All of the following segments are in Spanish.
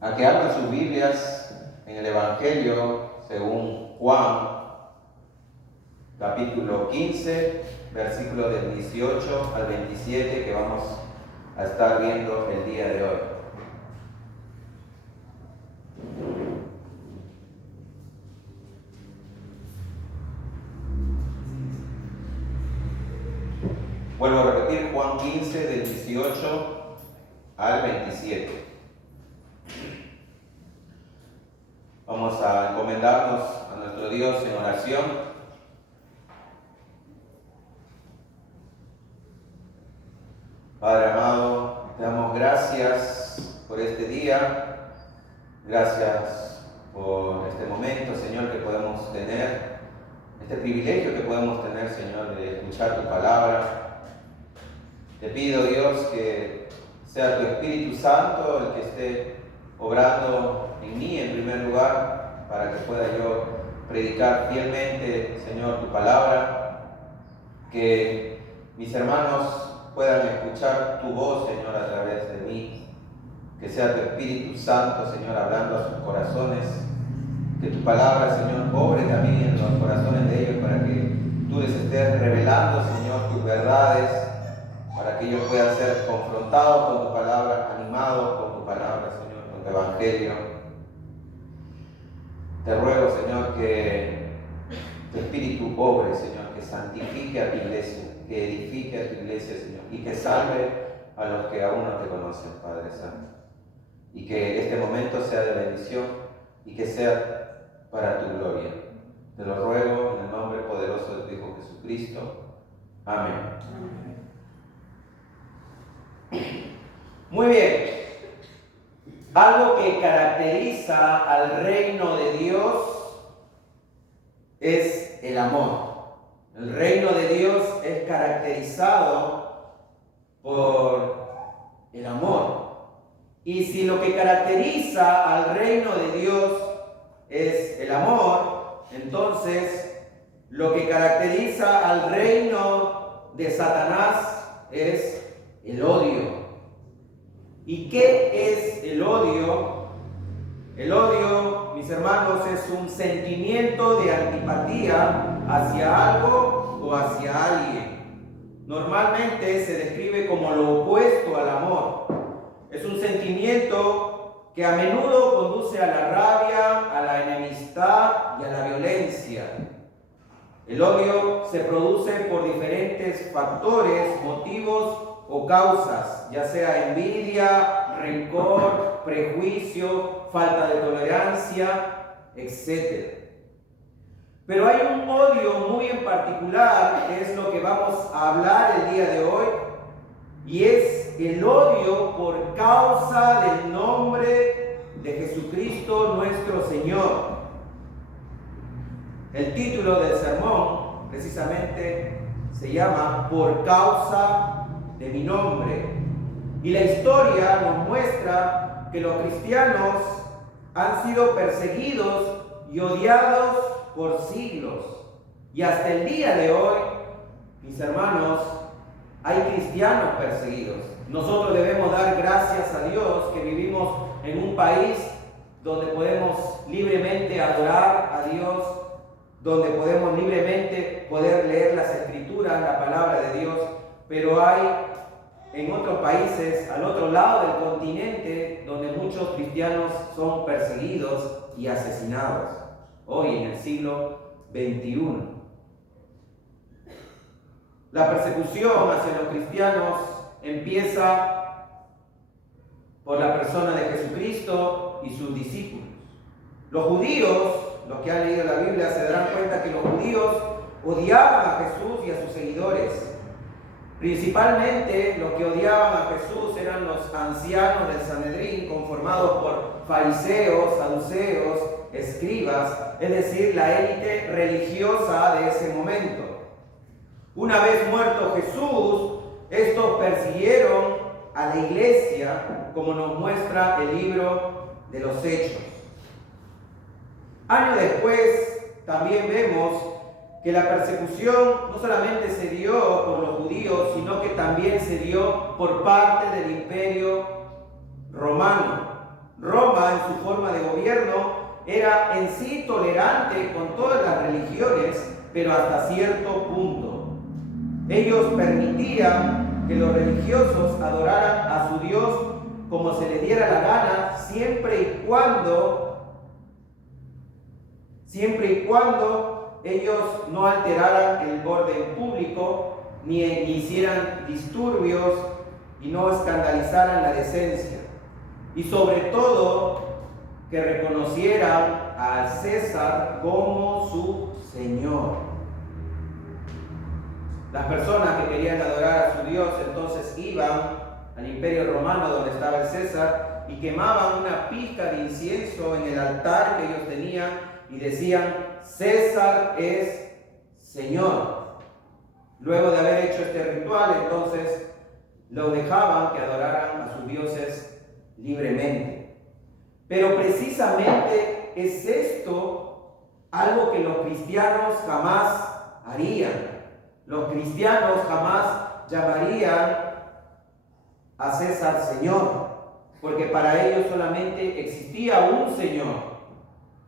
a que abran sus Biblias en el Evangelio según Juan, capítulo 15, versículos del 18 al 27, que vamos a estar viendo el día de hoy. Vuelvo a repetir, Juan 15, del 18 al 27. Vamos a encomendarnos a nuestro Dios en oración. Padre amado, te damos gracias por este día, gracias por este momento, Señor, que podemos tener, este privilegio que podemos tener, Señor, de escuchar tu palabra. Te pido, Dios, que sea tu Espíritu Santo el que esté obrando en mí en primer lugar, para que pueda yo predicar fielmente, Señor, tu palabra, que mis hermanos puedan escuchar tu voz, Señor, a través de mí, que sea tu Espíritu Santo, Señor, hablando a sus corazones, que tu palabra, Señor, obre también en los corazones de ellos para que tú les estés revelando, Señor, tus verdades, para que ellos puedan ser confrontados con tu palabra, animados con tu palabra, Señor, con tu evangelio. Te ruego, Señor, que tu Espíritu obre, Señor, que santifique a tu iglesia, que edifique a tu iglesia, Señor, y que salve a los que aún no te conocen, Padre Santo. Y que este momento sea de bendición y que sea para tu gloria. Te lo ruego en el nombre poderoso de tu Hijo Jesucristo. Amén. Muy bien. Algo que caracteriza al reino de Dios es el amor. El reino de Dios es caracterizado por el amor. Y si lo que caracteriza al reino de Dios es el amor, entonces lo que caracteriza al reino de Satanás es el odio. ¿Y qué es el odio? El odio, mis hermanos, es un sentimiento de antipatía hacia algo o hacia alguien. Normalmente se describe como lo opuesto al amor. Es un sentimiento que a menudo conduce a la rabia, a la enemistad y a la violencia. El odio se produce por diferentes factores, motivos o causas, ya sea envidia, rencor, prejuicio, falta de tolerancia, etc. Pero hay un odio muy en particular, que es lo que vamos a hablar el día de hoy, y es el odio por causa del nombre de Jesucristo nuestro Señor. El título del sermón precisamente se llama Por causa de mi nombre. Y la historia nos muestra que los cristianos han sido perseguidos y odiados por siglos. Y hasta el día de hoy, mis hermanos, hay cristianos perseguidos. Nosotros debemos dar gracias a Dios que vivimos en un país donde podemos libremente adorar a Dios, donde podemos libremente poder leer las Escrituras, la palabra de Dios, pero hay en otros países, al otro lado del continente, donde muchos cristianos son perseguidos y asesinados, hoy en el siglo XXI. La persecución hacia los cristianos empieza por la persona de Jesucristo y sus discípulos. Los judíos, los que han leído la Biblia, se darán cuenta que los judíos odiaban a Jesús y a sus seguidores. Principalmente los que odiaban a Jesús eran los ancianos del Sanedrín, conformados por fariseos, saduceos, escribas, es decir, la élite religiosa de ese momento. Una vez muerto Jesús, estos persiguieron a la iglesia, como nos muestra el libro de los Hechos. Años después, también vemos que la persecución no solamente se dio por los judíos, sino que también se dio por parte del Imperio Romano. Roma en su forma de gobierno era en sí tolerante con todas las religiones, pero hasta cierto punto. Ellos permitían que los religiosos adoraran a su Dios como se les diera la gana, siempre y cuando ellos no alteraran el orden público, ni hicieran disturbios y no escandalizaran la decencia. Y sobre todo, que reconocieran a César como su Señor. Las personas que querían adorar a su Dios entonces iban al Imperio Romano donde estaba el César y quemaban una pizca de incienso en el altar que ellos tenían y decían: César es Señor. Luego de haber hecho este ritual, entonces lo dejaban que adoraran a sus dioses libremente. Pero precisamente es esto algo que los cristianos jamás harían. Los cristianos jamás llamarían a César Señor, porque para ellos solamente existía un Señor,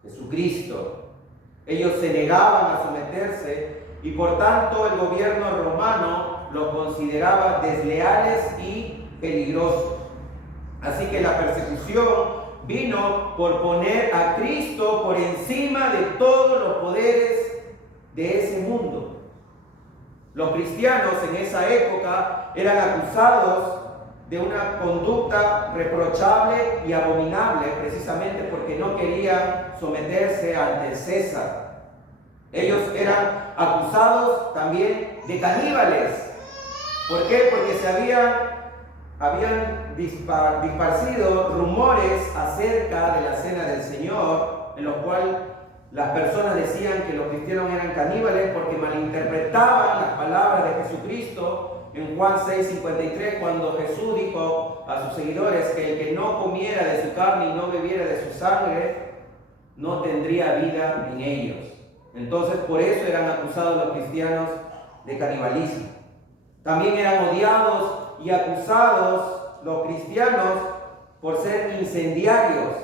Jesucristo. Ellos se negaban a someterse y por tanto el gobierno romano los consideraba desleales y peligrosos. Así que la persecución vino por poner a Cristo por encima de todos los poderes de ese mundo. Los cristianos en esa época eran acusados de una conducta reprochable y abominable, precisamente porque no querían someterse ante César. Ellos eran acusados también de caníbales. ¿Por qué? Porque se habían disparcido rumores acerca de la cena del Señor, en los cuales las personas decían que los cristianos eran caníbales porque malinterpretaban las palabras de Jesucristo en Juan 6:53, cuando Jesús dijo a sus seguidores que el que no comiera de su carne y no bebiera de su sangre no tendría vida en ellos. Entonces por eso eran acusados los cristianos de canibalismo. También eran odiados y acusados los cristianos por ser incendiarios.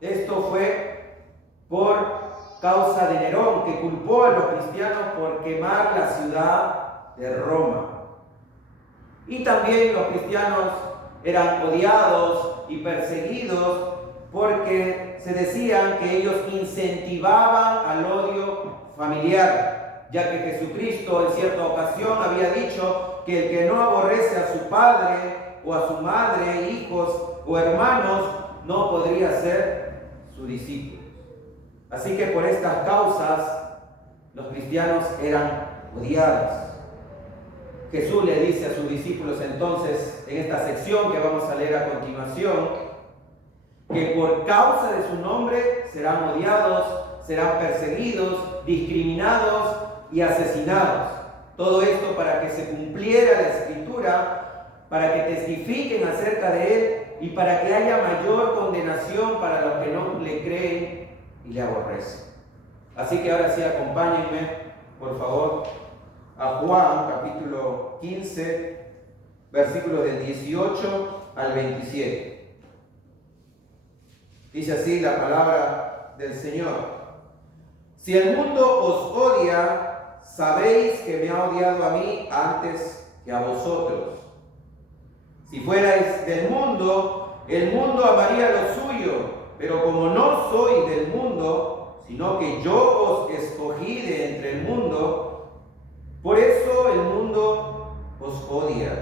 Esto fue por causa de Nerón, que culpó a los cristianos por quemar la ciudad de Roma. Y también los cristianos eran odiados y perseguidos porque se decían que ellos incentivaban al odio familiar, ya que Jesucristo en cierta ocasión había dicho que el que no aborrece a su padre o a su madre, hijos o hermanos, no podría ser su discípulo. Así que por estas causas los cristianos eran odiados. Jesús le dice a sus discípulos entonces, en esta sección que vamos a leer a continuación, que por causa de su nombre serán odiados, serán perseguidos, discriminados y asesinados. Todo esto para que se cumpliera la Escritura, para que testifiquen acerca de Él y para que haya mayor condenación para los que no le creen y le aborrecen. Así que ahora sí, acompáñenme, por favor, a Juan capítulo 15, versículos del 18 al 27. Dice así la palabra del Señor: Si el mundo os odia, sabéis que me ha odiado a mí antes que a vosotros. Si fuerais del mundo, el mundo amaría lo suyo, pero como no soy del mundo, sino que yo os escogí de entre el mundo, por eso el mundo os odia.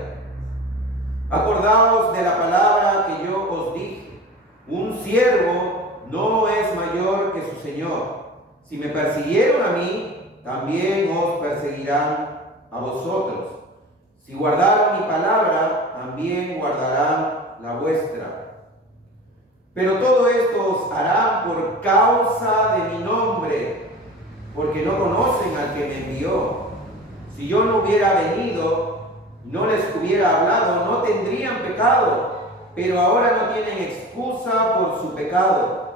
Acordaos de la palabra que yo os dije: un siervo no es mayor que su Señor. Si me persiguieron a mí, también os perseguirán a vosotros. Si guardaron mi palabra, también guardarán la vuestra. Pero todo esto os harán por causa de mi nombre, porque no conocen al que me envió. Si yo no hubiera venido, no les hubiera hablado, no tendrían pecado, pero ahora no tienen excusa por su pecado.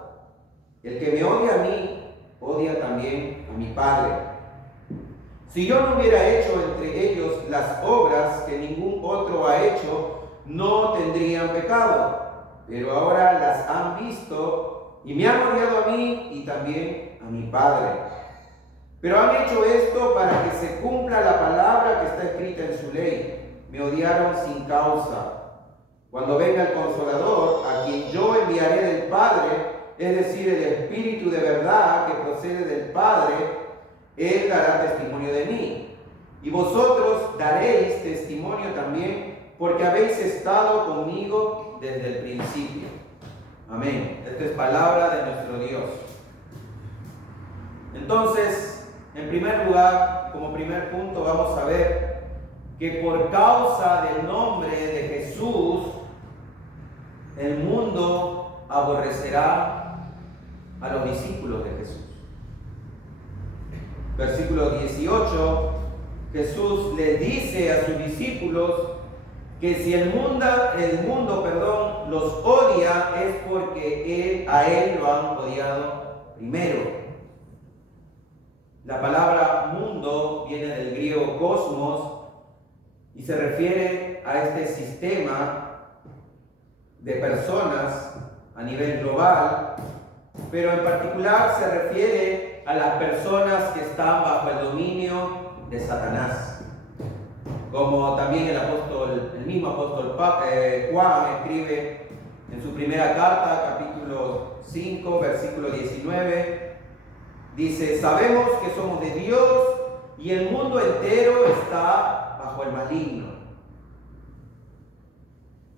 El que me odia a mí, odia también a mi Padre. Si yo no hubiera hecho entre ellos las obras que ningún otro ha hecho, no tendrían pecado, pero ahora las han visto y me han odiado a mí y también a mi Padre. Pero han hecho esto para que se cumpla la palabra que está escrita en su ley. Me odiaron sin causa. Cuando venga el Consolador, a quien yo enviaré del Padre, es decir, el Espíritu de verdad que procede del Padre, Él dará testimonio de mí. Y vosotros daréis testimonio también, porque habéis estado conmigo desde el principio. Amén. Esta es palabra de nuestro Dios. Entonces, en primer lugar, como primer punto, vamos a ver que por causa del nombre de Jesús, el mundo aborrecerá a los discípulos de Jesús. Versículo 18, Jesús le dice a sus discípulos que si el mundo, los odia es porque a él lo han odiado primero. La palabra mundo viene del griego cosmos y se refiere a este sistema de personas a nivel global, pero en particular se refiere a las personas que están bajo el dominio de Satanás. Como también el mismo apóstol Juan escribe en su primera carta, capítulo 5, versículo 19, dice: sabemos que somos de Dios y el mundo entero está bajo el maligno.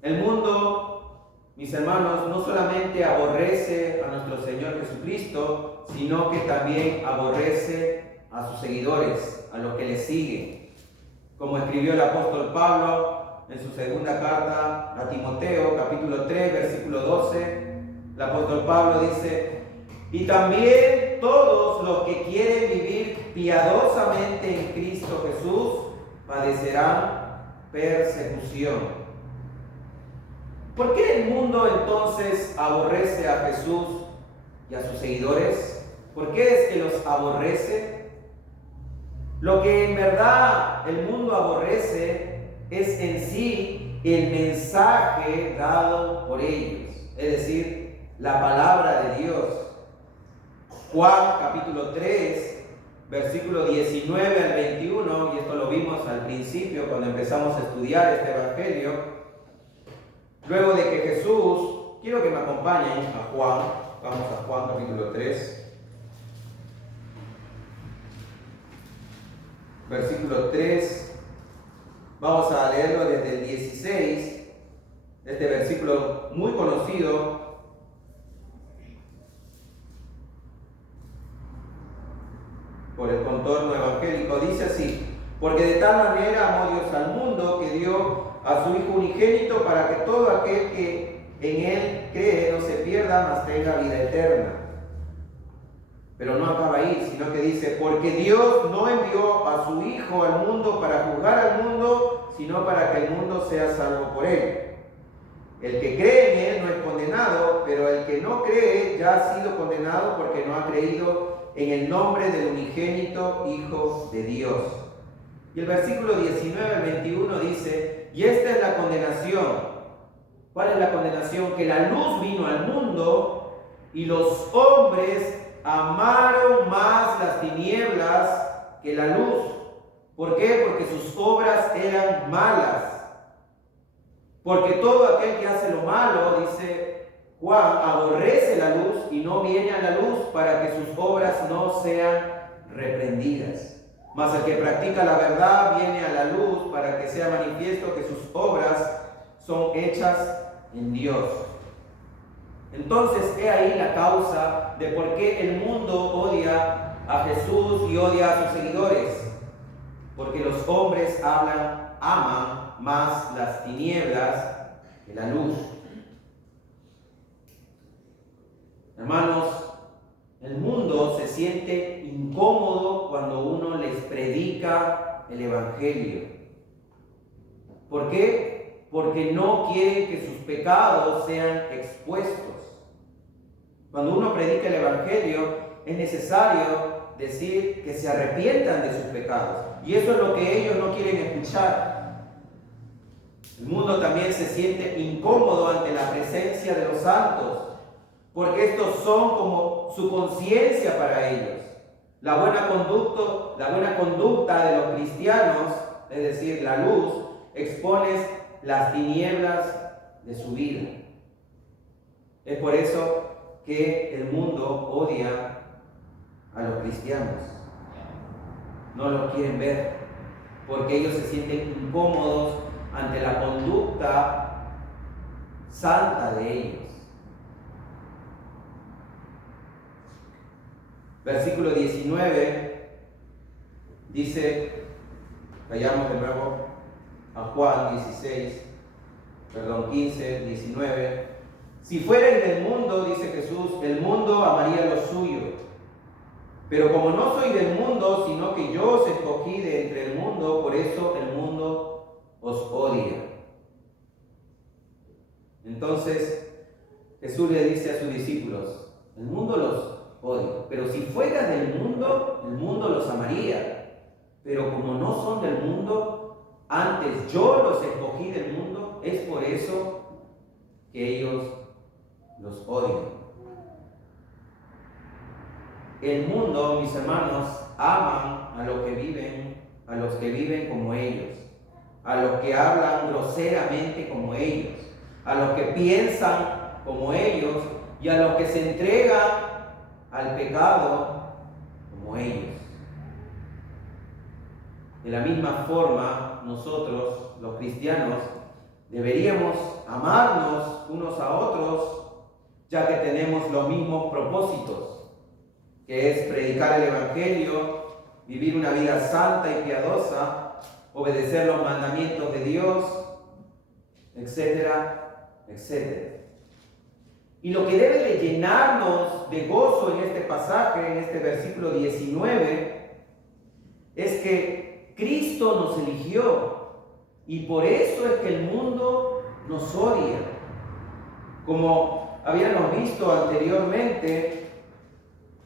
El mundo, mis hermanos, no solamente aborrece a nuestro Señor Jesucristo, sino que también aborrece a sus seguidores, a los que le siguen. Como escribió el apóstol Pablo en su segunda carta a Timoteo, capítulo 3, versículo 12, el apóstol Pablo dice: y también todos los que quieren vivir piadosamente en Cristo Jesús padecerán persecución. ¿Por qué el mundo entonces aborrece a Jesús y a sus seguidores? ¿Por qué es que los aborrece? Lo que en verdad el mundo aborrece es en sí el mensaje dado por ellos, es decir, la palabra de Dios. Juan capítulo 3, versículo 19 al 21, y esto lo vimos al principio cuando empezamos a estudiar este evangelio. Luego de que Jesús, quiero que me acompañen a Juan, vamos a Juan capítulo 3. Versículo 3, vamos a leerlo desde el 16, este versículo muy conocido. Por el contorno evangélico, dice así: porque de tal manera amó Dios al mundo que dio a su Hijo unigénito para que todo aquel que en Él cree no se pierda, mas tenga vida eterna. Pero no acaba ahí, sino que dice: porque Dios no envió a su Hijo al mundo para juzgar al mundo, sino para que el mundo sea salvo por Él. El que cree en Él no es condenado, pero el que no cree ya ha sido condenado porque no ha creído en el nombre del unigénito Hijo de Dios. Y el versículo 19 al 21 dice: y esta es la condenación. ¿Cuál es la condenación? Que la luz vino al mundo y los hombres amaron más las tinieblas que la luz. ¿Por qué? Porque sus obras eran malas. Porque todo aquel que hace lo malo, dice Juan, aborrece la luz y no viene a la luz para que sus obras no sean reprendidas. Mas el que practica la verdad viene a la luz para que sea manifiesto que sus obras son hechas en Dios. Entonces, he ahí la causa de por qué el mundo odia a Jesús y odia a sus seguidores. Porque los hombres aman más las tinieblas que la luz. Hermanos, el mundo se siente incómodo cuando uno les predica el evangelio. ¿Por qué? Porque no quieren que sus pecados sean expuestos. Cuando uno predica el evangelio, es necesario decir que se arrepientan de sus pecados. Y eso es lo que ellos no quieren escuchar. El mundo también se siente incómodo ante la presencia de los santos. porque estos son como su conciencia para ellos. La buena conducta de los cristianos, es decir, la luz, expone las tinieblas de su vida. Es por eso que el mundo odia a los cristianos. No los quieren ver, porque ellos se sienten incómodos ante la conducta santa de ellos. Versículo 19 dice, vayamos de nuevo a Juan 15, 19. Si fuerais del mundo, dice Jesús, el mundo amaría lo suyo. Pero como no soy del mundo, sino que yo os escogí de entre el mundo, por eso el mundo os odia. Entonces Jesús le dice a sus discípulos, el mundo los odia, pero si fueran del mundo, el mundo los amaría. Pero como no son del mundo, antes yo los escogí del mundo, es por eso que ellos los odian. El mundo, mis hermanos, aman a los que viven como ellos, a los que hablan groseramente como ellos, a los que piensan como ellos y a los que se entregan al pecado como ellos. De la misma forma, nosotros, los cristianos, deberíamos amarnos unos a otros, ya que tenemos los mismos propósitos, que es predicar el Evangelio, vivir una vida santa y piadosa, obedecer los mandamientos de Dios, etcétera, etcétera. Y lo que debe de llenarnos de gozo en este pasaje, en este versículo 19, es que Cristo nos eligió y por eso es que el mundo nos odia. Como habíamos visto anteriormente,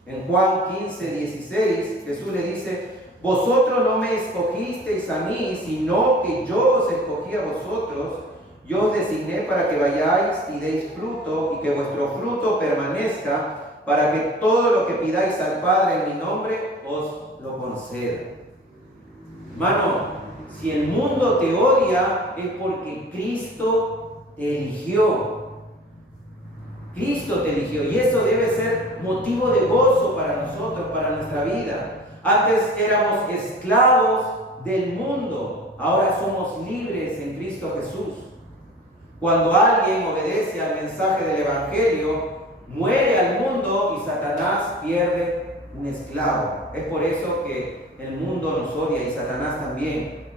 en Juan 15, 16, Jesús le dice, vosotros no me escogisteis a mí, sino que yo os escogí a vosotros. Yo os designé para que vayáis y deis fruto, y que vuestro fruto permanezca, para que todo lo que pidáis al Padre en mi nombre, os lo conceda. Hermano, si el mundo te odia, es porque Cristo te eligió. Cristo te eligió, y eso debe ser motivo de gozo para nosotros, para nuestra vida. Antes éramos esclavos del mundo, ahora somos libres en Cristo Jesús. Cuando alguien obedece al mensaje del Evangelio, muere al mundo y Satanás pierde un esclavo. Es por eso que el mundo nos odia y Satanás también.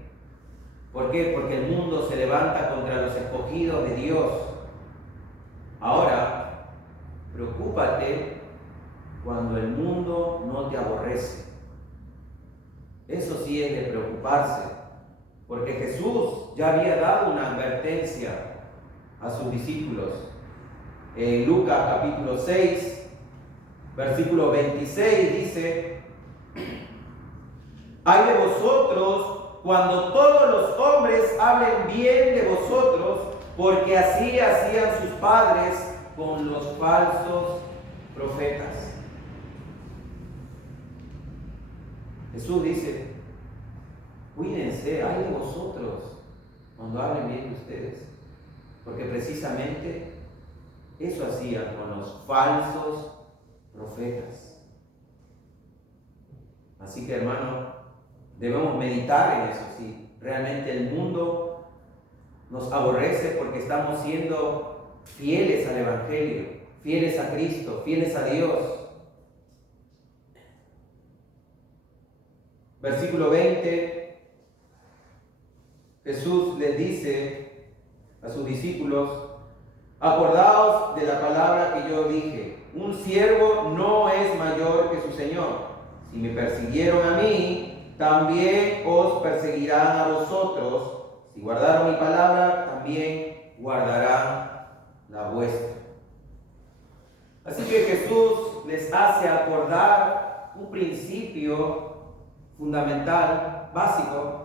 ¿Por qué? Porque el mundo se levanta contra los escogidos de Dios. Ahora, preocúpate cuando el mundo no te aborrece. Eso sí es de preocuparse, porque Jesús ya había dado una advertencia a sus discípulos. En Lucas capítulo 6, versículo 26 dice, ay de vosotros cuando todos los hombres hablen bien de vosotros, porque así hacían sus padres con los falsos profetas. Jesús dice, cuídense, ay de vosotros cuando hablen bien de ustedes. Porque precisamente eso hacían con los falsos profetas. Así que, hermano, debemos meditar en eso. Si realmente el mundo nos aborrece porque estamos siendo fieles al Evangelio, fieles a Cristo, fieles a Dios. Versículo 20, Jesús les dice a sus discípulos, acordaos de la palabra que yo dije, un siervo no es mayor que su Señor. Si me persiguieron a mí, también os perseguirán a vosotros. Si guardaron mi palabra, también guardarán la vuestra. Así que Jesús les hace acordar un principio fundamental, básico,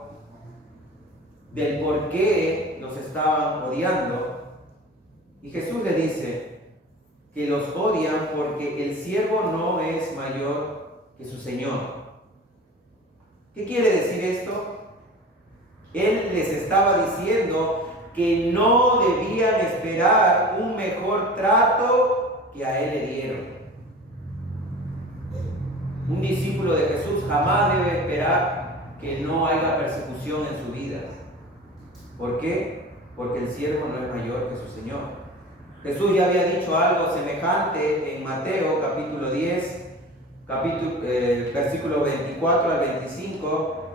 del por qué los estaban odiando. Y Jesús le dice que los odian porque el siervo no es mayor que su Señor. ¿Qué quiere decir esto? Él les estaba diciendo que no debían esperar un mejor trato que a él le dieron. Un discípulo de Jesús jamás debe esperar que no haya persecución en su vida. ¿Por qué? Porque el siervo no es mayor que su Señor. Jesús ya había dicho algo semejante en Mateo capítulo 10, versículo 24 al 25.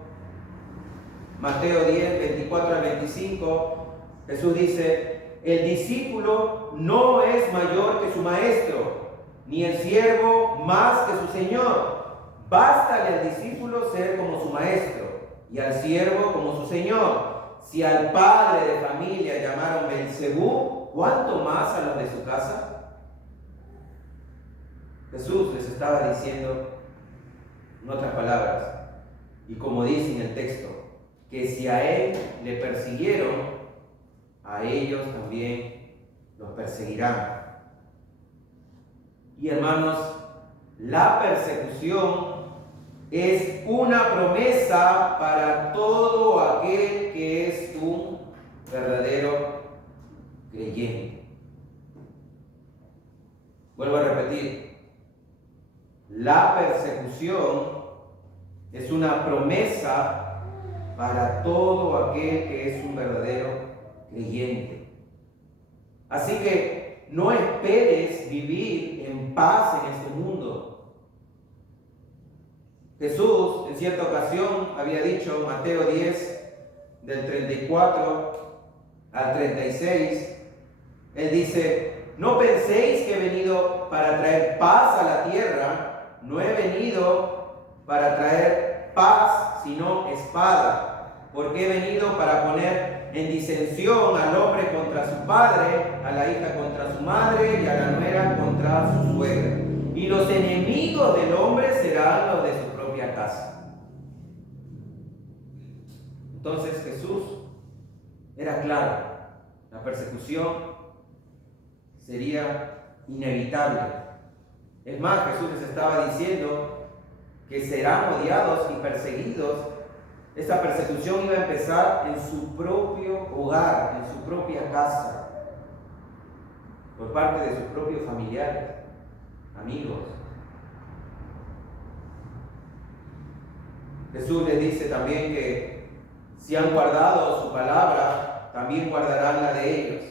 Mateo 10, 24 al 25, Jesús dice: el discípulo no es mayor que su maestro, ni el siervo más que su señor. Bástale al discípulo ser como su maestro, y al siervo como su señor. Si al padre de familia llamaron Belcebú, ¿cuánto más a los de su casa? Jesús les estaba diciendo, en otras palabras, y como dice en el texto, que si a él le persiguieron, a ellos también los perseguirán. Y hermanos, la persecución es una promesa para todo aquel que es un verdadero creyente. Vuelvo a repetir, la persecución es una promesa para todo aquel que es un verdadero creyente. Así que no esperes vivir en paz en este mundo. Jesús en cierta ocasión había dicho, Mateo 10, del 34 al 36, Él dice: no penséis que he venido para traer paz a la tierra, no he venido para traer paz, sino espada, porque he venido para poner en disensión al hombre contra su padre, a la hija contra su madre y a la nuera contra su suegra. Y los enemigos del hombre serán los de su propia casa. Entonces Jesús era claro, la persecución sería inevitable. Es más, Jesús les estaba diciendo que serán odiados y perseguidos. Esta persecución iba a empezar en su propio hogar, en su propia casa, por parte de sus propios familiares, amigos. Jesús les dice también que si han guardado su palabra, también guardarán la de ellos.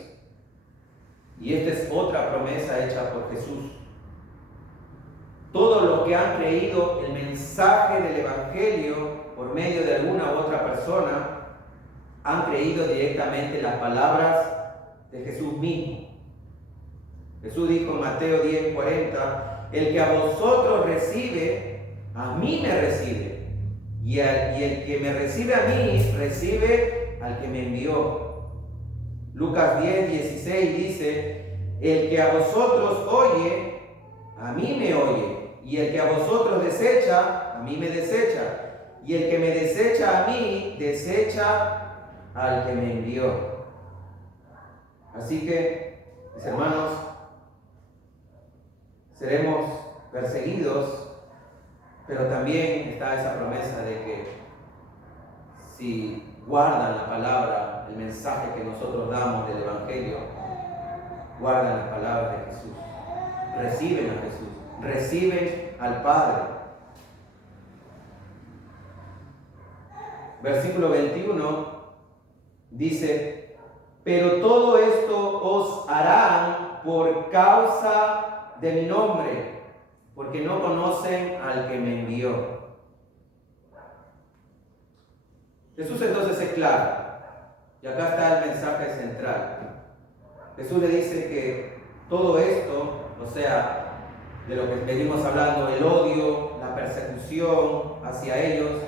Y esta es otra promesa hecha por Jesús. Todos los que han creído el mensaje del Evangelio por medio de alguna u otra persona, han creído directamente las palabras de Jesús mismo. Jesús dijo en Mateo 10, 40, el que a vosotros recibe, a mí me recibe. Y el que me recibe a mí, recibe al que me envió. Lucas 10, 16 dice, el que a vosotros oye, a mí me oye. Y el que a vosotros desecha, a mí me desecha. Y el que me desecha a mí, desecha al que me envió. Así que, mis hermanos, seremos perseguidos, pero también está esa promesa de que si guardan la palabra, el mensaje que nosotros damos del Evangelio, guardan las palabras de Jesús, reciben a Jesús, reciben al Padre. Versículo 21 dice, pero todo esto os harán por causa de mi nombre, porque no conocen al que me envió. Jesús entonces es claro, y acá está el mensaje central. Jesús le dice que todo esto, o sea, de lo que venimos hablando, el odio, la persecución hacia ellos,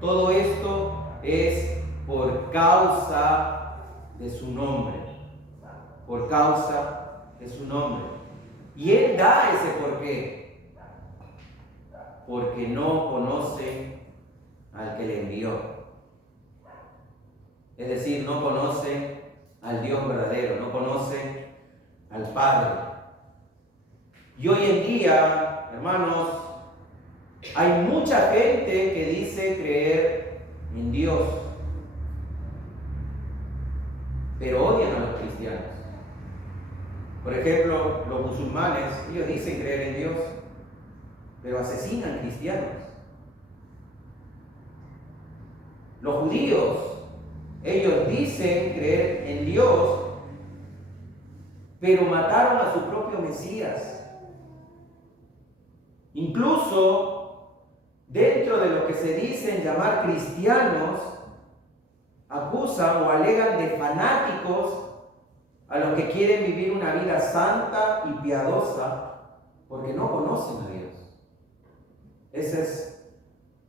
todo esto es por causa de su nombre, por causa de su nombre. Y Él da ese porqué, porque no conoce al que le envió. Es decir, no conoce al Dios verdadero, no conoce al Padre. Y hoy en día, hermanos, hay mucha gente que dice creer en Dios, pero odian a los cristianos. Por ejemplo, los musulmanes, ellos dicen creer en Dios, pero asesinan cristianos. Los judíos, ellos dicen creer en Dios, pero mataron a su propio Mesías. Incluso dentro de lo que se dicen llamar cristianos, acusan o alegan de fanáticos a los que quieren vivir una vida santa y piadosa porque no conocen a Dios. Esa es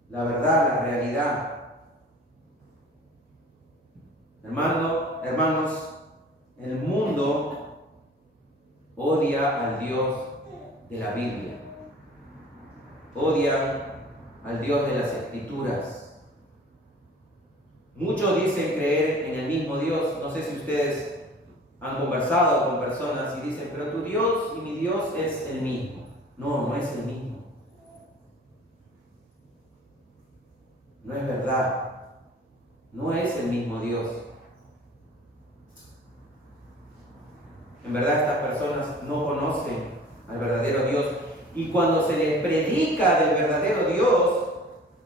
la verdad, la realidad. Hermanos, el mundo odia al Dios de la Biblia. Odia al Dios de las Escrituras. Muchos dicen creer en el mismo Dios. No sé si ustedes han conversado con personas y dicen, pero tu Dios y mi Dios es el mismo. No, no es el mismo. No es verdad. No es el mismo Dios. En verdad estas personas no conocen al verdadero Dios. Y cuando se les predica del verdadero Dios,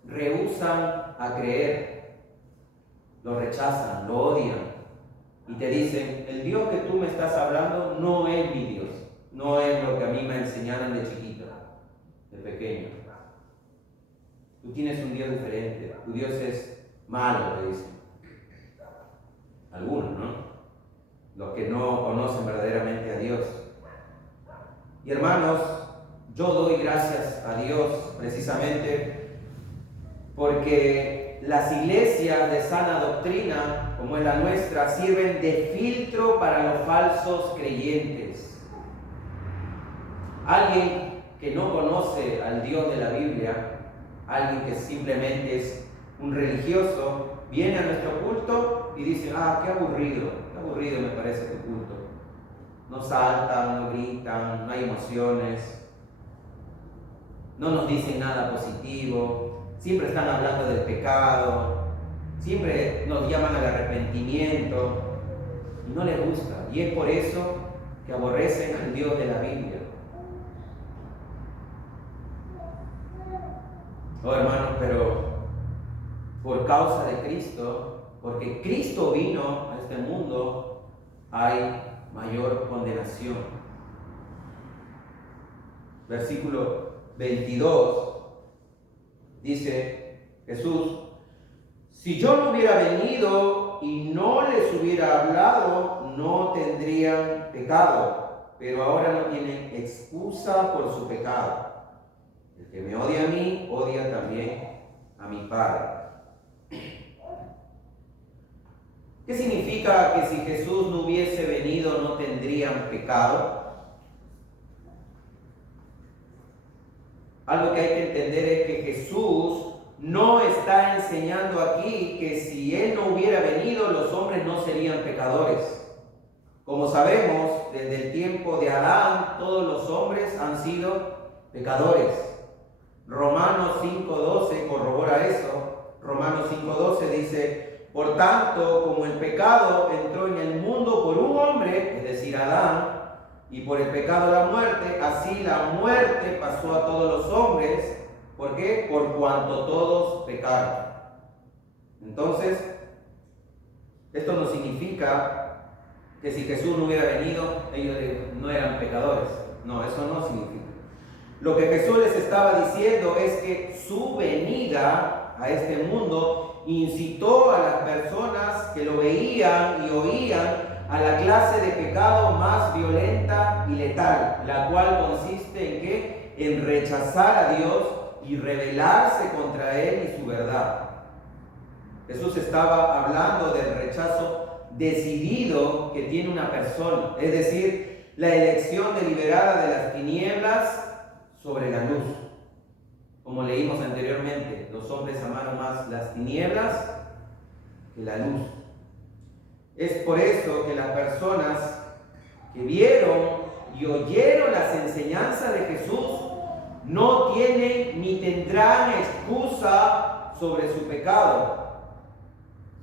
rehúsan a creer. Lo rechazan, lo odian. Y te dicen, el Dios que tú me estás hablando no es mi Dios. No es lo que a mí me enseñaron de chiquito, de pequeño. Tú tienes un Dios diferente. Tu Dios es malo, te dicen. Algunos, ¿no? Los que no conocen verdaderamente a Dios. Y hermanos, yo doy gracias a Dios precisamente porque las iglesias de sana doctrina, como es la nuestra, sirven de filtro para los falsos creyentes. Alguien que no conoce al Dios de la Biblia, alguien que simplemente es un religioso, viene a nuestro culto y dice, qué aburrido me parece tu culto. No saltan, no gritan, no hay emociones, no nos dicen nada positivo, siempre están hablando del pecado, siempre nos llaman al arrepentimiento y no les gusta. Y es por eso que aborrecen al Dios de la Biblia. Oh hermanos, pero por causa de Cristo, porque Cristo vino a este mundo, hay mayor condenación. Versículo 22 dice Jesús, si yo no hubiera venido y no les hubiera hablado, no tendrían pecado, pero ahora no tienen excusa por su pecado. El que me odia a mí, odia también a mi Padre. ¿Qué significa que si Jesús no hubiese venido no tendrían pecado? Algo que hay que entender es que Jesús no está enseñando aquí que si Él no hubiera venido los hombres no serían pecadores. Como sabemos, desde el tiempo de Adán todos los hombres han sido pecadores. Romanos 5:12 corrobora eso. Romanos 5:12 dice, por tanto, como el pecado entró en el mundo por un hombre, es decir, Adán, y por el pecado la muerte, así la muerte pasó a todos los hombres. ¿Por qué? Por cuanto todos pecaron. Entonces, esto no significa que si Jesús no hubiera venido, ellos no eran pecadores. No, eso no significa. Lo que Jesús les estaba diciendo es que su venida a este mundo incitó a las personas que lo veían y oían a la clase de pecado más violenta y letal, la cual consiste en ¿qué? En rechazar a Dios y rebelarse contra Él y su verdad. Jesús estaba hablando del rechazo decidido que tiene una persona, es decir, la elección deliberada de las tinieblas sobre la luz. Como leímos anteriormente, los hombres amaron más las tinieblas que la luz. Es por eso que las personas que vieron y oyeron las enseñanzas de Jesús no tienen ni tendrán excusa sobre su pecado,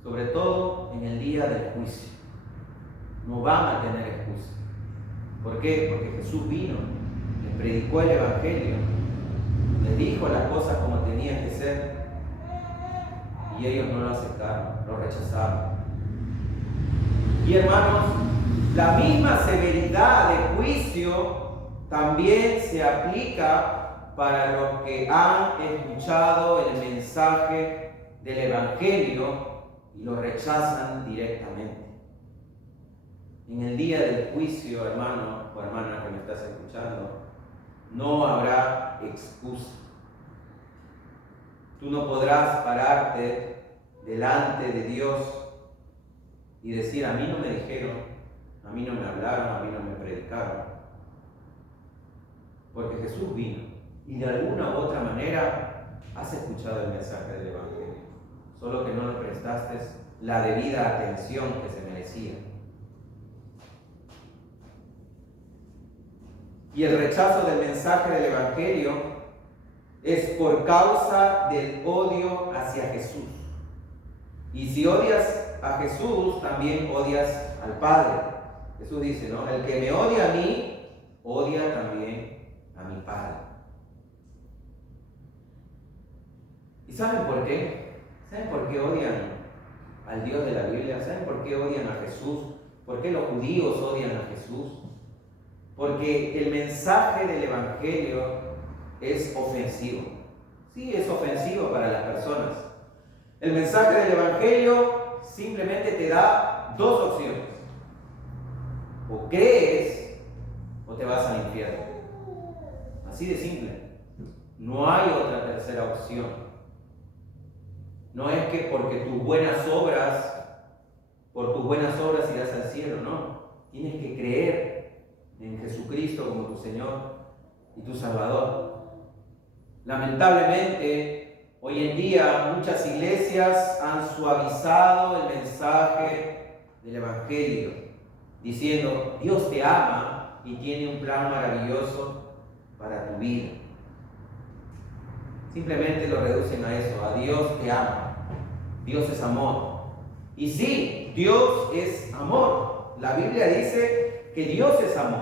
sobre todo en el día del juicio. No van a tener excusa. ¿Por qué? Porque Jesús vino, les predicó el Evangelio, les dijo las cosas como tenían que ser, y ellos no lo aceptaron, lo rechazaron. Y hermanos, la misma severidad de juicio también se aplica para los que han escuchado el mensaje del Evangelio y lo rechazan directamente. En el día del juicio, hermano o hermana que me estás escuchando, no habrá excusa. Tú no podrás pararte delante de Dios y decir: a mí no me dijeron, a mí no me hablaron, a mí no me predicaron. Porque Jesús vino y de alguna u otra manera has escuchado el mensaje del Evangelio, solo que no le prestaste la debida atención que se merecía. Y el rechazo del mensaje del Evangelio es por causa del odio hacia Jesús. Y si odias a Jesús, también odias al Padre. Jesús dice, ¿no? El que me odia a mí, odia también a mi Padre. ¿Y saben por qué? ¿Saben por qué odian al Dios de la Biblia? ¿Saben por qué odian a Jesús? ¿Por qué los judíos odian a Jesús? Porque el mensaje del Evangelio es ofensivo. Sí, es ofensivo para las personas. El mensaje del Evangelio simplemente te da dos opciones. O crees o te vas al infierno. Así de simple. No hay otra tercera opción. No es que por tus buenas obras irás al cielo, no. Tienes que creer en Jesucristo como tu Señor y tu Salvador. Lamentablemente, hoy en día muchas iglesias han suavizado el mensaje del Evangelio, diciendo: Dios te ama y tiene un plan maravilloso para tu vida. Simplemente lo reducen a eso: a Dios te ama, Dios es amor. Y sí, Dios es amor. La Biblia dice que Dios es amor,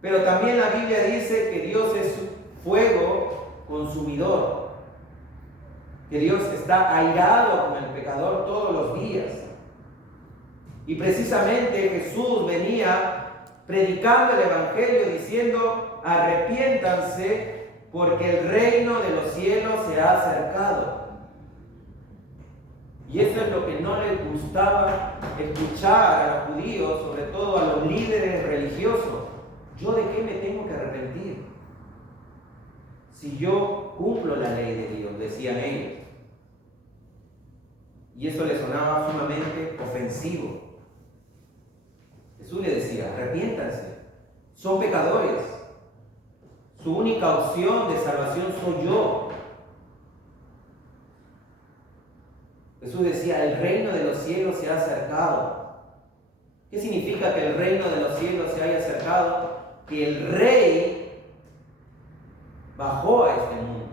pero también la Biblia dice que Dios es fuego consumidor, que Dios está airado con el pecador todos los días. Y precisamente Jesús venía predicando el Evangelio diciendo: arrepiéntanse porque el reino de los cielos se ha acercado. Y eso es lo que no les gustaba escuchar a los judíos, sobre todo a los líderes religiosos. ¿Yo de qué me tengo que arrepentir? Si yo cumplo la ley de Dios, decían ellos. Y eso les sonaba sumamente ofensivo. Jesús les decía: arrepiéntanse, son pecadores. Su única opción de salvación soy yo. Jesús decía: el reino de los cielos se ha acercado. ¿Qué significa que el reino de los cielos se haya acercado? Que el rey bajó a este mundo.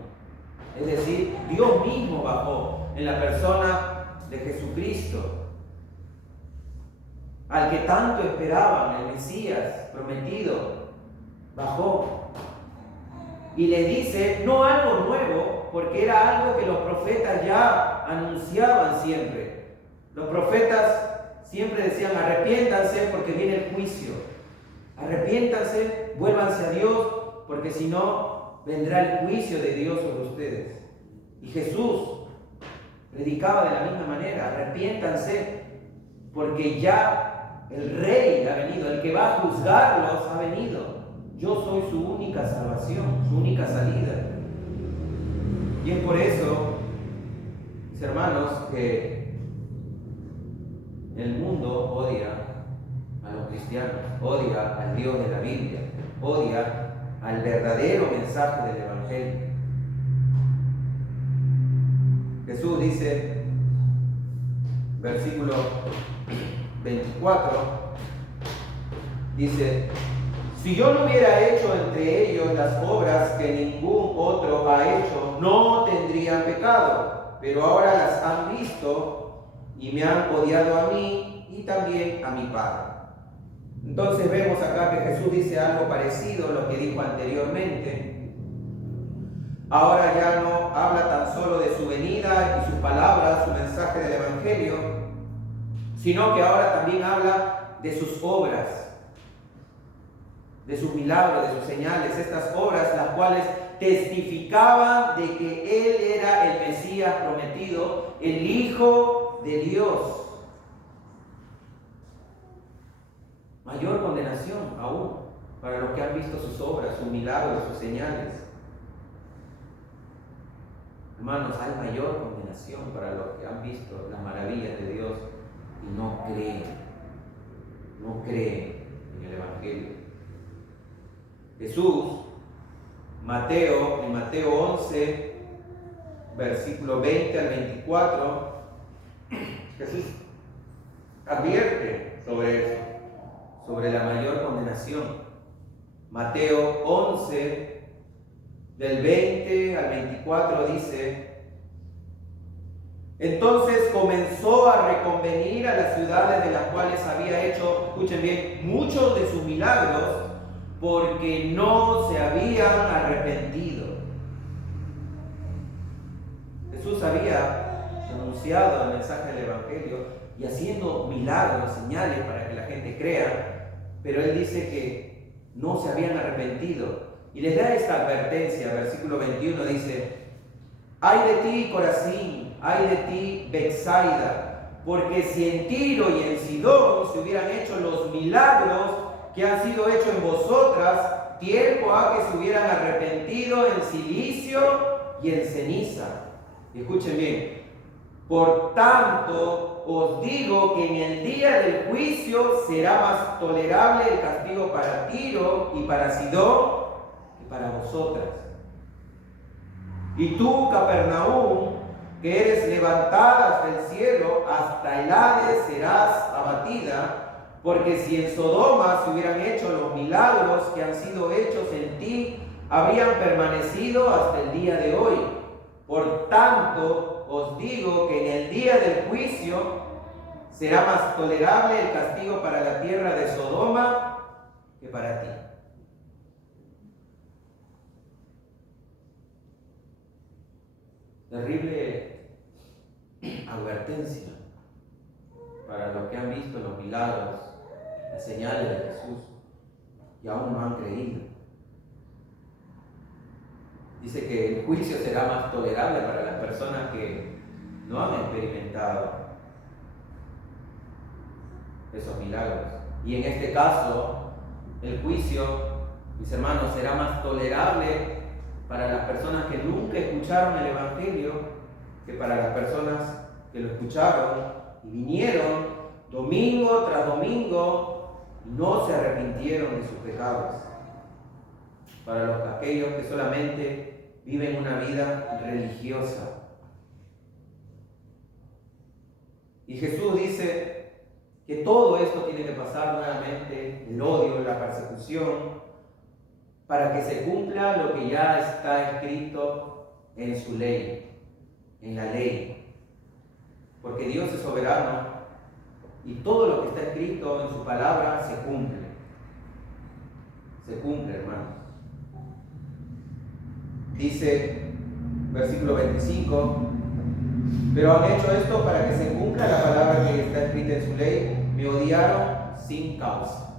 Es decir, Dios mismo bajó en la persona de Jesucristo, al que tanto esperaban, el Mesías prometido, bajó. Y les dice no algo nuevo, porque era algo que los profetas ya anunciaban siempre. Los profetas siempre decían: arrepiéntanse porque viene el juicio. Arrepiéntanse, vuélvanse a Dios, porque si no, vendrá el juicio de Dios sobre ustedes. Y Jesús predicaba de la misma manera: arrepiéntanse, porque ya el Rey ha venido, el que va a juzgarlos ha venido. Yo soy su única salvación, su única salida. Y es por eso, mis hermanos, que el mundo odia a los cristianos, odia al Dios de la Biblia, odia al verdadero mensaje del Evangelio. Jesús dice, versículo 24, dice: Si yo no hubiera hecho entre ellos las obras que ningún otro ha hecho, no tendrían pecado, pero ahora las han visto y me han odiado a mí y también a mi Padre. Entonces vemos acá que Jesús dice algo parecido a lo que dijo anteriormente. Ahora ya no habla tan solo de su venida y sus palabras, su mensaje del Evangelio, sino que ahora también habla de sus obras, de sus milagros, de sus señales, estas obras las cuales testificaban de que Él era el Mesías prometido, el Hijo de Dios. Mayor condenación aún para los que han visto sus obras, sus milagros, sus señales. Hermanos, hay mayor condenación para los que han visto las maravillas de Dios y no creen en el Evangelio. Jesús, en Mateo 11, versículo 20 al 24, Jesús advierte sobre eso, sobre la mayor condenación. Mateo 11, del 20 al 24 dice: entonces comenzó a reconvenir a las ciudades de las cuales había hecho, escuchen bien, muchos de sus milagros, porque no se habían arrepentido. Jesús había anunciado el mensaje del Evangelio y haciendo milagros, señales para que la gente crea, pero Él dice que no se habían arrepentido. Y les da esta advertencia, versículo 21 dice: ay de ti, Corazín, ay de ti, Betsaida, porque si en Tiro y en Sidón se hubieran hecho los milagros que han sido hechos en vosotras, tiempo ha que se hubieran arrepentido en silicio y en ceniza. Y escuchen bien: por tanto os digo que en el día del juicio será más tolerable el castigo para Tiro y para Sidón que para vosotras. Y tú, Capernaum, que eres levantada hasta el cielo, hasta el Hades serás abatida, porque si en Sodoma se hubieran hecho los milagros que han sido hechos en ti, habrían permanecido hasta el día de hoy. Por tanto, os digo que en el día del juicio será más tolerable el castigo para la tierra de Sodoma que para ti. Terrible advertencia para los que han visto los milagros, las señales de Jesús y aún no han creído. Dice que el juicio será más tolerable para las personas que no han experimentado esos milagros. Y en este caso, el juicio, mis hermanos, será más tolerable para las personas que nunca escucharon el Evangelio que para las personas que lo escucharon y vinieron domingo tras domingo y no se arrepintieron de sus pecados. Para aquellos que solamente viven una vida religiosa. Y Jesús dice que todo esto tiene que pasar nuevamente, el odio, la persecución, para que se cumpla lo que ya está escrito en su ley, en la ley. Porque Dios es soberano y todo lo que está escrito en su palabra se cumple. Se cumple, hermanos. Dice, versículo 25, pero han hecho esto para que se cumpla la palabra que está escrita en su ley, me odiaron sin causa.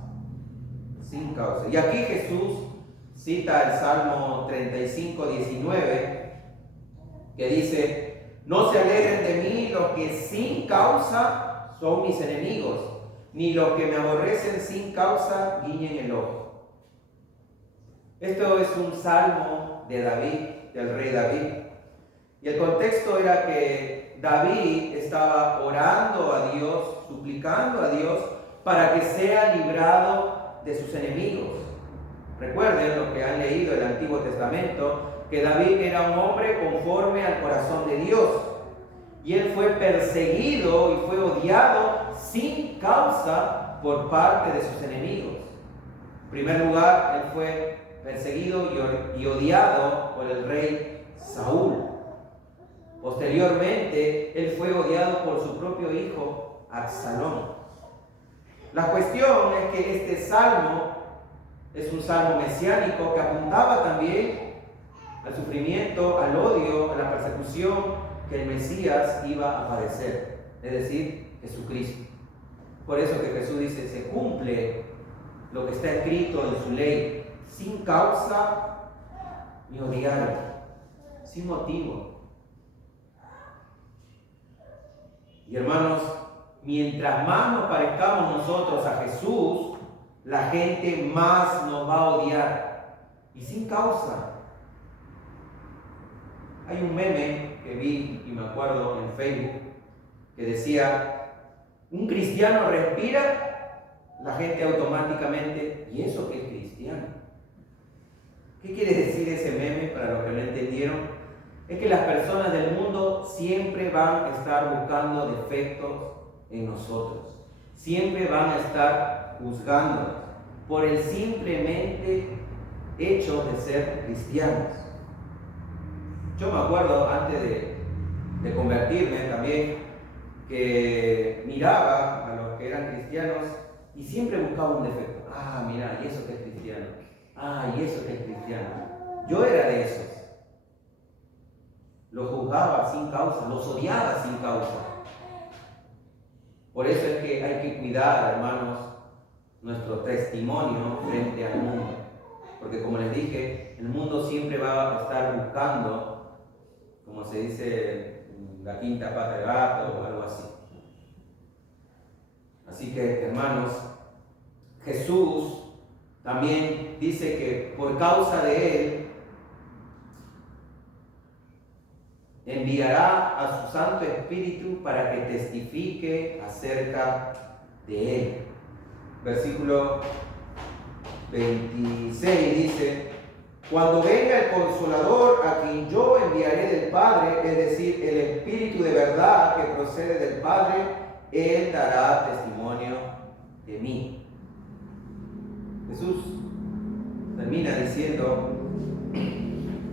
Sin causa. Y aquí Jesús cita el Salmo 35, 19, que dice: no se alegren de mí los que sin causa son mis enemigos, ni los que me aborrecen sin causa guiñen el ojo. Esto es un salmo de David, del rey David. Y el contexto era que David estaba orando a Dios, suplicando a Dios para que sea librado de sus enemigos. Recuerden lo que han leído el Antiguo Testamento, que David era un hombre conforme al corazón de Dios. Y él fue perseguido y fue odiado sin causa por parte de sus enemigos. En primer lugar, él fue perseguido y odiado por el rey Saúl. Posteriormente, él fue odiado por su propio hijo, Absalón. La cuestión es que este salmo es un salmo mesiánico que apuntaba también al sufrimiento, al odio, a la persecución que el Mesías iba a padecer, es decir, Jesucristo. Por eso que Jesús dice, se cumple lo que está escrito en su ley, sin causa ni odiar, sin motivo. Y hermanos, mientras más nos parezcamos nosotros a Jesús, la gente más nos va a odiar. Y sin causa. Hay un meme que vi y me acuerdo en Facebook que decía, un cristiano respira, la gente automáticamente, ¿y eso qué es cristiano? ¿Qué quiere decir ese meme para los que no entendieron? Es que las personas del mundo siempre van a estar buscando defectos en nosotros. Siempre van a estar juzgándonos por el simplemente hecho de ser cristianos. Yo me acuerdo antes de convertirme también que miraba a los que eran cristianos y siempre buscaba un defecto. Ah, mira, y eso que es cristiano. Ah, y eso que es cristiano. Yo era de esos. Los juzgaba sin causa, los odiaba sin causa. Por eso es que hay que cuidar, hermanos, nuestro testimonio frente al mundo. Porque como les dije, el mundo siempre va a estar buscando, como se dice, la quinta pata de gato o algo así. Así que, hermanos, Jesús también dice que por causa de él enviará a su Santo Espíritu para que testifique acerca de él. Versículo 26 dice, cuando venga el Consolador a quien yo enviaré del Padre, es decir, el Espíritu de verdad que procede del Padre, él dará testimonio de mí. Jesús termina diciendo,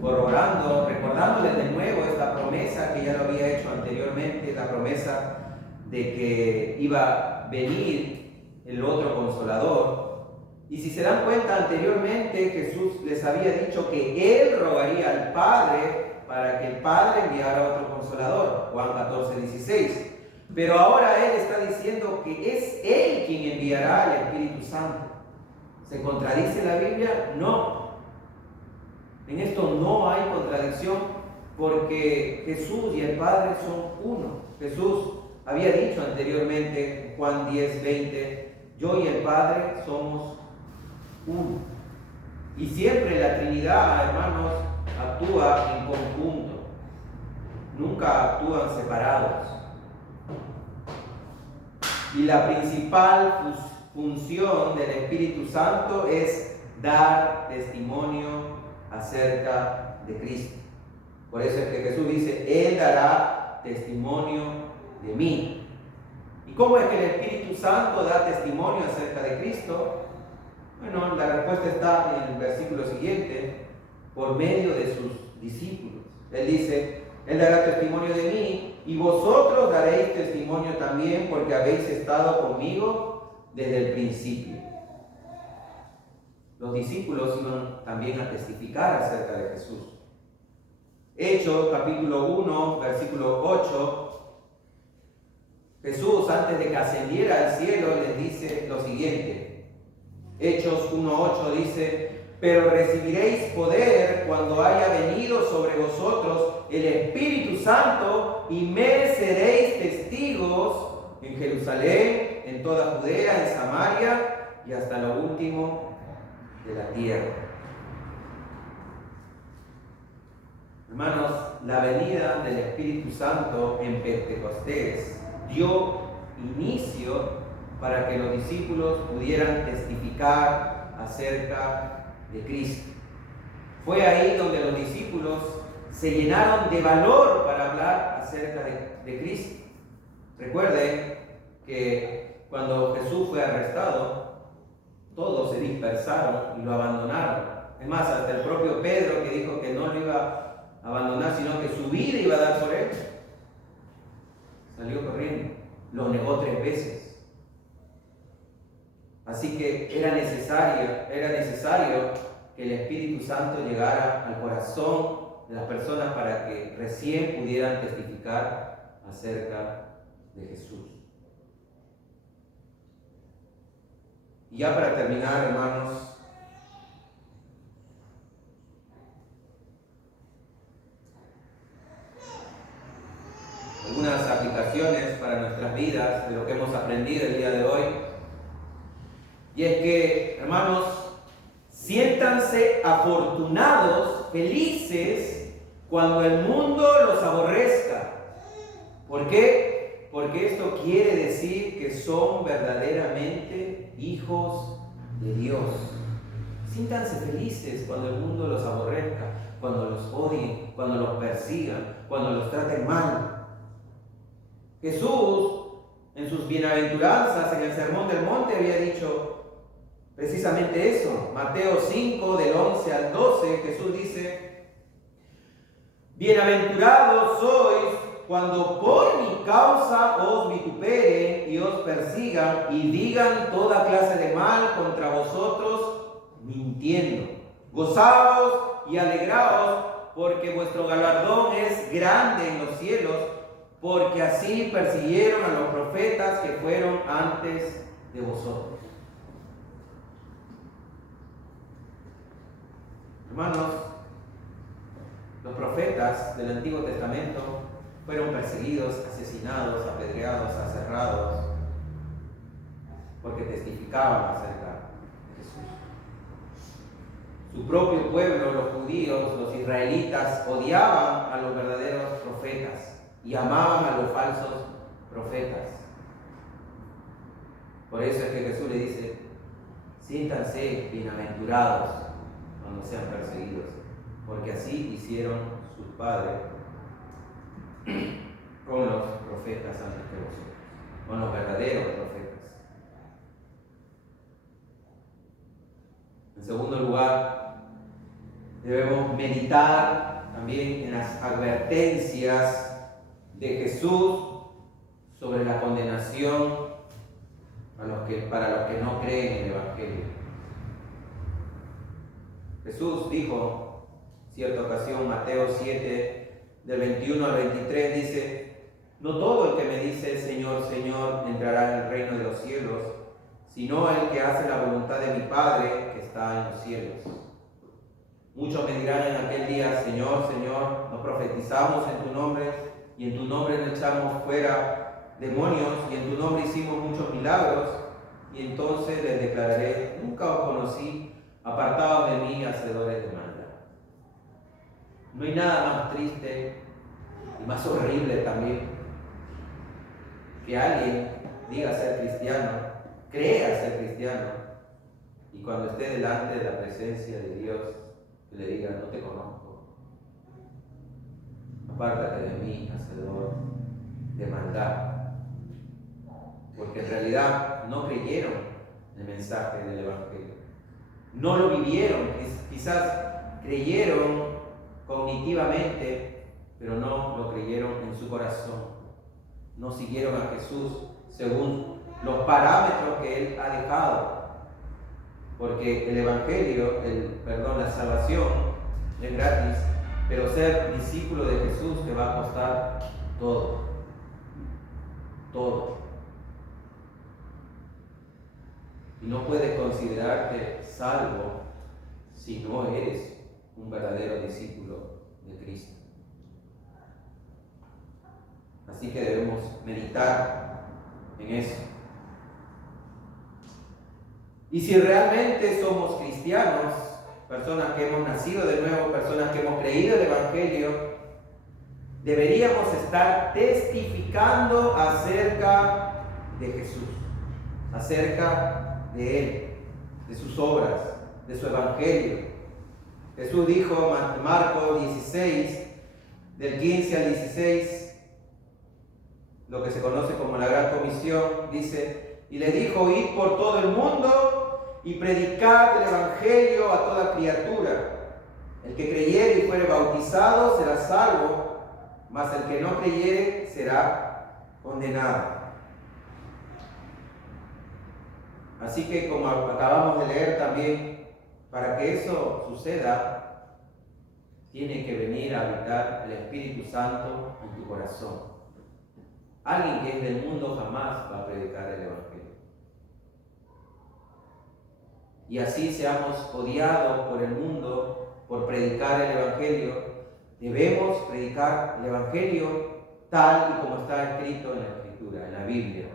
corroborando, recordándoles de nuevo esta promesa que ya lo había hecho anteriormente, la promesa de que iba a venir el otro Consolador. Y si se dan cuenta, anteriormente Jesús les había dicho que él rogaría al Padre para que el Padre enviara otro Consolador, Juan 14:16. Pero ahora él está diciendo que es él quien enviará al Espíritu Santo. ¿Se contradice la Biblia? No. En esto no hay contradicción porque Jesús y el Padre son uno. Jesús había dicho anteriormente en Juan 10:20, yo y el Padre somos uno. Y siempre la Trinidad, hermanos, actúa en conjunto. Nunca actúan separados. Y la principal función del Espíritu Santo es dar testimonio acerca de Cristo. Por eso es que Jesús dice, él dará testimonio de mí. ¿Y cómo es que el Espíritu Santo da testimonio acerca de Cristo? Bueno, la respuesta está en el versículo siguiente, por medio de sus discípulos. Él dice, él dará testimonio de mí y vosotros daréis testimonio también porque habéis estado conmigo desde el principio. Los discípulos iban también a testificar acerca de Jesús. Hechos capítulo 1, versículo 8. Jesús, antes de que ascendiera al cielo, les dice lo siguiente. Hechos 1:8 dice, pero recibiréis poder cuando haya venido sobre vosotros el Espíritu Santo y me seréis testigos en Jerusalén, en toda Judea, en Samaria y hasta lo último de la tierra. Hermanos, la venida del Espíritu Santo en Pentecostés dio inicio para que los discípulos pudieran testificar acerca de Cristo. Fue ahí donde los discípulos se llenaron de valor para hablar acerca de Cristo. Recuerden que cuando Jesús fue arrestado, todos se dispersaron y lo abandonaron. Es más, hasta el propio Pedro, que dijo que no lo iba a abandonar, sino que su vida iba a dar por él, salió corriendo, lo negó 3 veces. Así que era necesario que el Espíritu Santo llegara al corazón de las personas para que recién pudieran testificar acerca de Jesús. Y ya para terminar, hermanos, algunas aplicaciones para nuestras vidas de lo que hemos aprendido el día de hoy. Y es que, hermanos, siéntanse afortunados, felices, cuando el mundo los aborrezca. ¿Por qué? Porque esto quiere decir que son verdaderamente hijos de Dios. Siéntanse felices cuando el mundo los aborrezca, cuando los odien, cuando los persigan, cuando los traten mal. Jesús, en sus bienaventuranzas, en el Sermón del Monte, había dicho precisamente eso. Mateo 5, del 11 al 12, Jesús dice: bienaventurados sois cuando por mi causa os vituperen y os persigan y digan toda clase de mal contra vosotros, mintiendo. Gozaos y alegraos, porque vuestro galardón es grande en los cielos, porque así persiguieron a los profetas que fueron antes de vosotros. Hermanos, los profetas del Antiguo Testamento fueron perseguidos, asesinados, apedreados, aserrados, porque testificaban acerca de Jesús. Su propio pueblo, los judíos, los israelitas, odiaban a los verdaderos profetas y amaban a los falsos profetas. Por eso es que Jesús le dice: siéntanse bienaventurados cuando sean perseguidos, porque así hicieron sus padres con los profetas antes que vosotros, con los verdaderos profetas. En segundo lugar, debemos meditar también en las advertencias de Jesús sobre la condenación para los que no creen en el Evangelio. Jesús dijo en cierta ocasión, Mateo 7, del 21 al 23, dice: no todo el que me dice Señor, Señor, entrará en el reino de los cielos, sino el que hace la voluntad de mi Padre que está en los cielos. Muchos me dirán en aquel día: Señor, Señor, ¿no profetizamos en tu nombre? Y en tu nombre no echamos fuera demonios, y en tu nombre hicimos muchos milagros. Y entonces les declararé: nunca os conocí, apartados de mí, hacedores de maldad. No hay nada más triste y más horrible también que alguien diga ser cristiano, crea ser cristiano, y cuando esté delante de la presencia de Dios, que le diga: no te conozco, apártate de mí, hacedor de maldad. Porque en realidad no creyeron el mensaje del Evangelio, no lo vivieron, quizás creyeron cognitivamente, pero no lo creyeron en su corazón, no siguieron a Jesús según los parámetros que Él ha dejado. Porque el Evangelio, la salvación es gratis, pero ser discípulo de Jesús te va a costar todo. Todo. Y no puedes considerarte salvo si no eres un verdadero discípulo de Cristo. Así que debemos meditar en eso. Y si realmente somos cristianos, personas que hemos nacido de nuevo, personas que hemos creído el Evangelio, deberíamos estar testificando acerca de Jesús, acerca de Él, de sus obras, de su Evangelio. Jesús dijo en Marcos 16, del 15 al 16, lo que se conoce como la Gran Comisión, dice: y les dijo: id por todo el mundo y predicar el Evangelio a toda criatura. El que creyere y fuere bautizado será salvo, mas el que no creyere será condenado. Así que, como acabamos de leer también, para que eso suceda, tiene que venir a habitar el Espíritu Santo en tu corazón. Alguien que es del mundo jamás va a predicar el Evangelio. Y así seamos odiados por el mundo por predicar el Evangelio, debemos predicar el Evangelio tal y como está escrito en la Escritura, en la Biblia.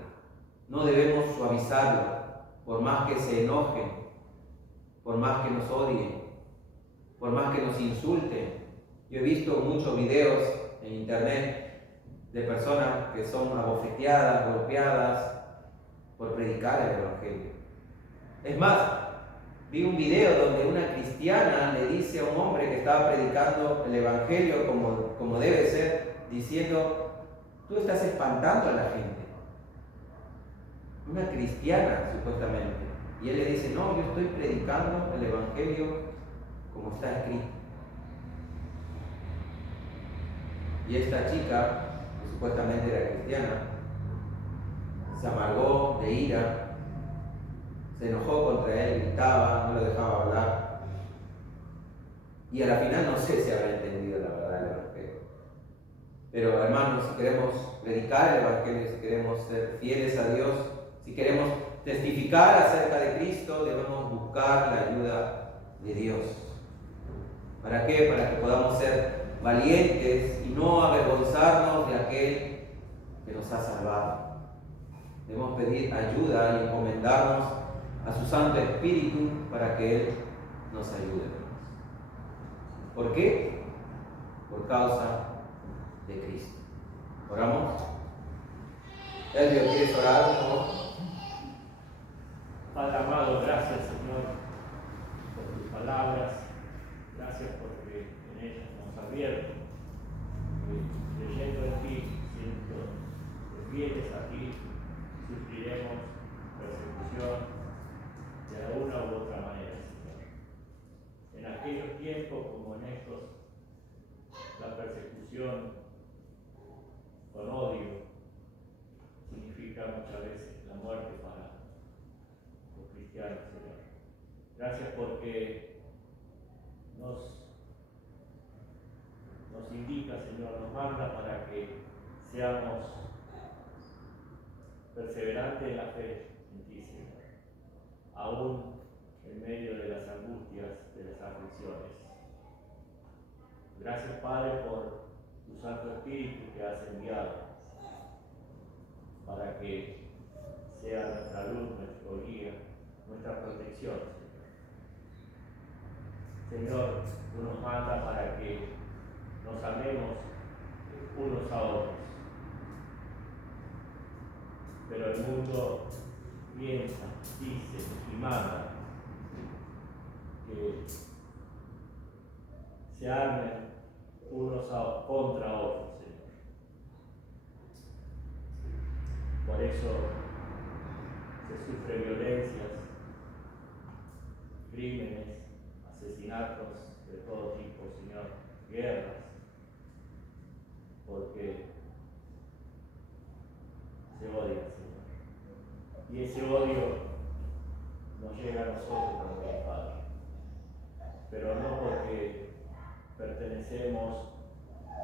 No debemos suavizarlo, por más que se enojen, por más que nos odien, por más que nos insulten. Yo he visto muchos videos en internet de personas que son abofeteadas, golpeadas por predicar el Evangelio. Es más, vi un video donde una cristiana le dice a un hombre que estaba predicando el Evangelio como debe ser, diciendo: tú estás espantando a la gente. Una cristiana, supuestamente. Y él le dice: no, yo estoy predicando el Evangelio como está escrito. Y esta chica, que supuestamente era cristiana, se amargó de ira, se enojó contra él, gritaba, no lo dejaba hablar. Y a la final no sé si habrá entendido la verdad del Evangelio. Pero hermanos, si queremos predicar el Evangelio, si queremos ser fieles a Dios, si queremos testificar acerca de Cristo, debemos buscar la ayuda de Dios. ¿Para qué? Para que podamos ser valientes y no avergonzarnos de aquel que nos ha salvado. Debemos pedir ayuda y encomendarnos a su Santo Espíritu para que Él nos ayude. ¿Por qué? Por causa de Cristo. ¿Oramos? Elvio, ¿quieres orar, por favor? Padre amado, gracias, Señor, por tus palabras. Gracias porque en ellas nos has abierto. Creyendo en ti, siendo fieles a ti, sufriremos persecución de alguna u otra manera, Señor. En aquellos tiempos como en estos, la persecución con odio significa muchas veces la muerte para los cristianos, Señor. Gracias porque nos indica, Señor, nos manda para que seamos perseverantes en la fe en ti, Señor, aún en medio de las angustias, de las aflicciones. Gracias, Padre, por tu Santo Espíritu que has enviado para que sea nuestra luz, nuestro guía, nuestra protección, Señor. Señor, tú nos mandas para que nos amemos unos a otros. Pero el mundo piensa, dice y manda que se armen unos contra otros, Señor. Por eso se sufre violencias, crímenes, asesinatos de todo tipo, Señor, guerras, porque se odian, Señor. Y ese odio nos llega a nosotros también, Padre. Pero no porque pertenecemos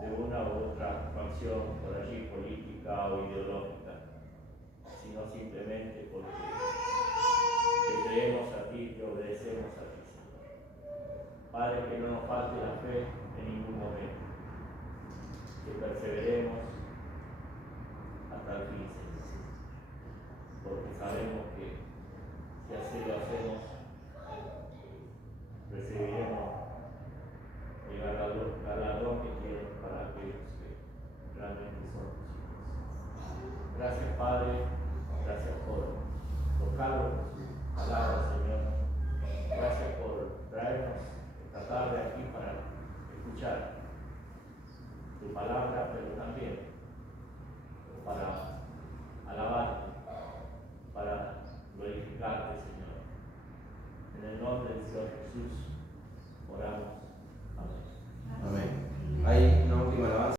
de una u otra facción por allí política o ideológica, sino simplemente porque te creemos a ti y te obedecemos a ti, Señor. Padre, que no nos falte la fe en ningún momento, que perseveremos hasta el fin, Señor, porque sabemos que si así lo hacemos, recibiremos el galardón que tienes para aquellos que realmente son tus hijos. Gracias, Padre, gracias por tocarnos con tu palabra, Señor. Gracias por traernos esta tarde aquí para escuchar tu palabra, pero también para alabarte, para glorificarte, Señor. En el nombre del Señor Jesús, oramos.